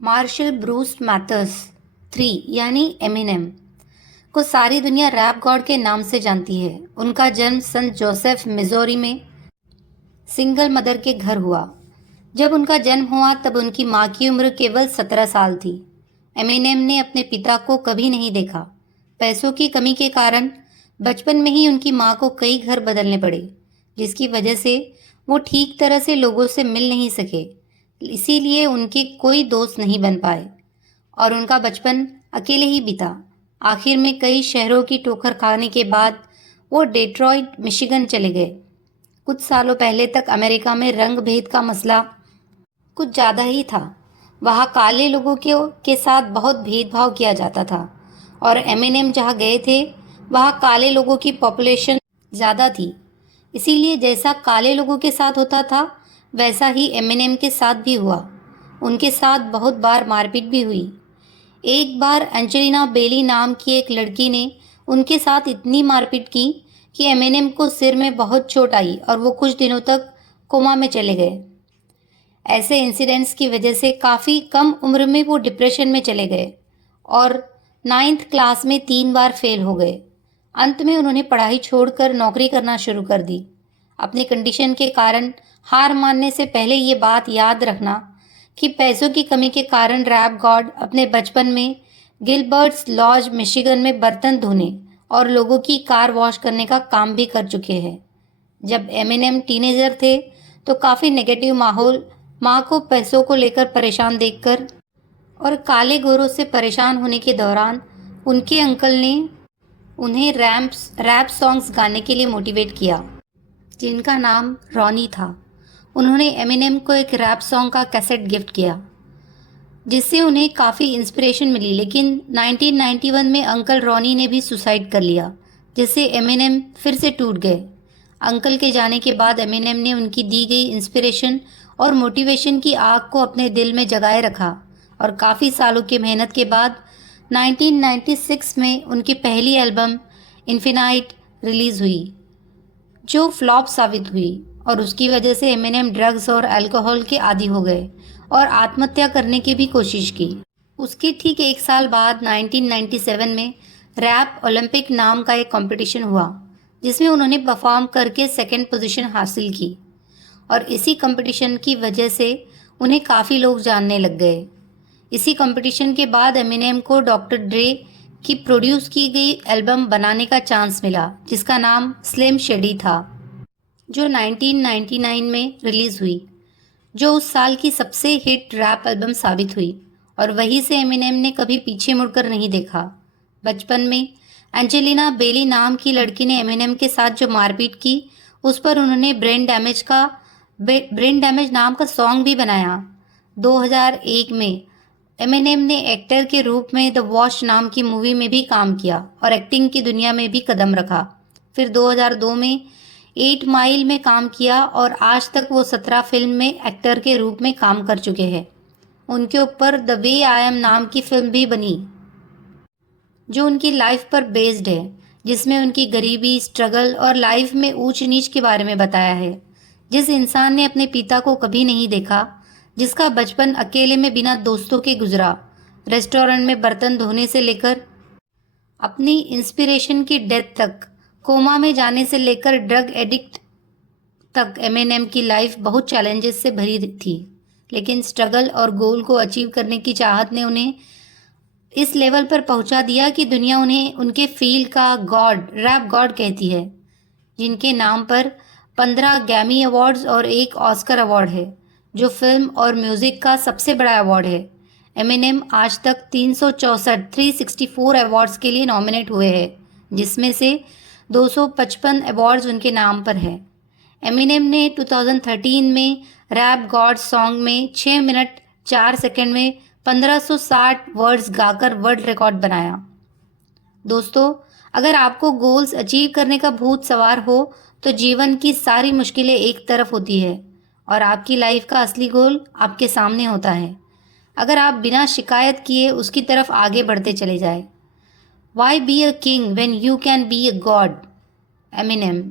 Martial Bruce Mathers 3 यानी Eminem को सारी दुनिया रैप गॉड के नाम से जानती है। उनका जन्म सन जोसेफ मिजोरी में सिंगल मदर के घर हुआ। जब उनका जन्म हुआ तब उनकी माँ की उम्र केवल 17 साल थी। एमिनेम ने अपने पिता को कभी नहीं देखा। पैसों की कमी के कारण बचपन में ही उनकी माँ को कई घर बदलने पड़े, जिसकी वजह से वो ठीक तरह से लोगों से मिल नहीं सके। इसीलिए उनके कोई दोस्त नहीं बन पाए और उनका बचपन अकेले ही बीता। आखिर में कई शहरों की ठोकर खाने के बाद वो डेट्रॉइट मिशिगन चले गए। कुछ सालों पहले तक अमेरिका में रंग भेद का मसला कुछ ज़्यादा ही था। वहाँ काले लोगों के साथ बहुत भेदभाव किया जाता था और एमिनेम जहाँ गए थे वहाँ काले लोगों की पॉपुलेशन ज़्यादा थी। इसीलिए जैसा काले लोगों के साथ होता था वैसा ही एमिनेम के साथ भी हुआ। उनके साथ बहुत बार मारपीट भी हुई। एक बार एंजेलिना बेली नाम की एक लड़की ने उनके साथ इतनी मारपीट की कि एमिनेम को सिर में बहुत चोट आई और वो कुछ दिनों तक कोमा में चले गए। ऐसे इंसिडेंट्स की वजह से काफ़ी कम उम्र में वो डिप्रेशन में चले गए और 9th क्लास में 3 बार फेल हो गए। अंत में उन्होंने पढ़ाई छोड़कर नौकरी करना शुरू कर दी। अपनी कंडीशन के कारण हार मानने से पहले ये बात याद रखना कि पैसों की कमी के कारण रैप गॉड अपने बचपन में गिलबर्ट्स लॉज मिशिगन में बर्तन धोने और लोगों की कार वॉश करने का काम भी कर चुके हैं। जब एमिनेम टीनेजर थे तो काफ़ी नेगेटिव माहौल माँ को पैसों को लेकर परेशान देखकर और काले गोरों से परेशान होने के दौरान उनके अंकल ने उन्हें रैप सॉन्ग्स गाने के लिए मोटिवेट किया, जिनका नाम रॉनी था। उन्होंने एमिनेम को एक रैप सॉन्ग का कैसेट गिफ्ट किया, जिससे उन्हें काफ़ी इंस्पिरेशन मिली। लेकिन 1991 में अंकल रॉनी ने भी सुसाइड कर लिया, जिससे एमिनेम फिर से टूट गए। अंकल के जाने के बाद एमिनेम ने उनकी दी गई इंस्पिरेशन और मोटिवेशन की आग को अपने दिल में जगाए रखा और काफ़ी सालों की मेहनत के बाद 1996 में उनकी पहली एल्बम इन्फिनाइट रिलीज़ हुई, जो फ्लॉप साबित हुई और उसकी वजह से एमिनेम ड्रग्स और अल्कोहल के आदी हो गए और आत्महत्या करने की भी कोशिश की। उसके ठीक एक साल बाद 1997 में रैप ओलंपिक नाम का एक कंपटीशन हुआ, जिसमें उन्होंने परफॉर्म करके 2nd पोजीशन हासिल की और इसी कंपटीशन की वजह से उन्हें काफ़ी लोग जानने लग गए। इसी कंपटीशन के बाद एमिनेम को डॉक्टर ड्रे की प्रोड्यूस की गई एल्बम बनाने का चांस मिला, जिसका नाम स्लिम शेडी था, जो 1999 में रिलीज़ हुई, जो उस साल की सबसे हिट रैप एल्बम साबित हुई और वहीं से एमिनेम ने कभी पीछे मुड़कर नहीं देखा। बचपन में एंजेलिना बेली नाम की लड़की ने एमिनेम के साथ जो मारपीट की, उस पर उन्होंने ब्रेन डैमेज नाम का सॉन्ग भी बनाया। 2001 में एमिनेम ने एक्टर के रूप में द वॉच नाम की मूवी में भी काम किया और एक्टिंग की दुनिया में भी कदम रखा। फिर 2002 में 8 माइल में काम किया और आज तक वो 17 फिल्म में एक्टर के रूप में काम कर चुके हैं। उनके ऊपर द वे आई एम नाम की फिल्म भी बनी, जो उनकी लाइफ पर बेस्ड है, जिसमें उनकी गरीबी, स्ट्रगल और लाइफ में ऊंच नीच के बारे में बताया है। जिस इंसान ने अपने पिता को कभी नहीं देखा, जिसका बचपन अकेले में बिना दोस्तों के गुजरा, रेस्टोरेंट में बर्तन धोने से लेकर अपनी इंस्पिरेशन की डेथ तक, कोमा में जाने से लेकर ड्रग एडिक्ट तक, एमिनेम की लाइफ बहुत चैलेंजेस से भरी थी। लेकिन स्ट्रगल और गोल को अचीव करने की चाहत ने उन्हें इस लेवल पर पहुंचा दिया कि दुनिया उन्हें उनके फील्ड का गॉड, रैप गॉड कहती है, जिनके नाम पर 15 ग्रैमी अवार्ड्स और 1 ऑस्कर अवार्ड है, जो फिल्म और म्यूज़िक का सबसे बड़ा अवार्ड है। एमिनेम आज तक 364 अवार्ड्स के लिए नॉमिनेट हुए हैं, जिसमें से 255 अवार्ड्स उनके नाम पर हैं। एमिनेम ने 2013 में रैप गॉड सॉन्ग में 6 मिनट 4 सेकंड में 1560 वर्ड्स गाकर वर्ल्ड रिकॉर्ड बनाया। दोस्तों, अगर आपको गोल्स अचीव करने का भूत सवार हो तो जीवन की सारी मुश्किलें एक तरफ होती है और आपकी लाइफ का असली गोल आपके सामने होता है, अगर आप बिना शिकायत किए उसकी तरफ आगे बढ़ते चले जाए। Why be a king when you can be a god? Eminem.